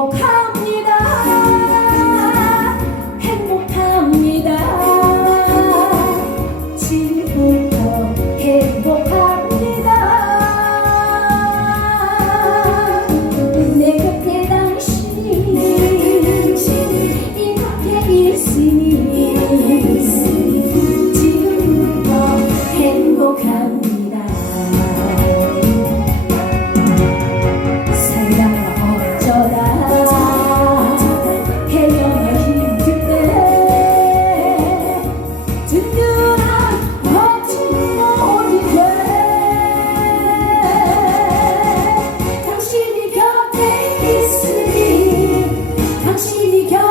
will come. 당신이 겨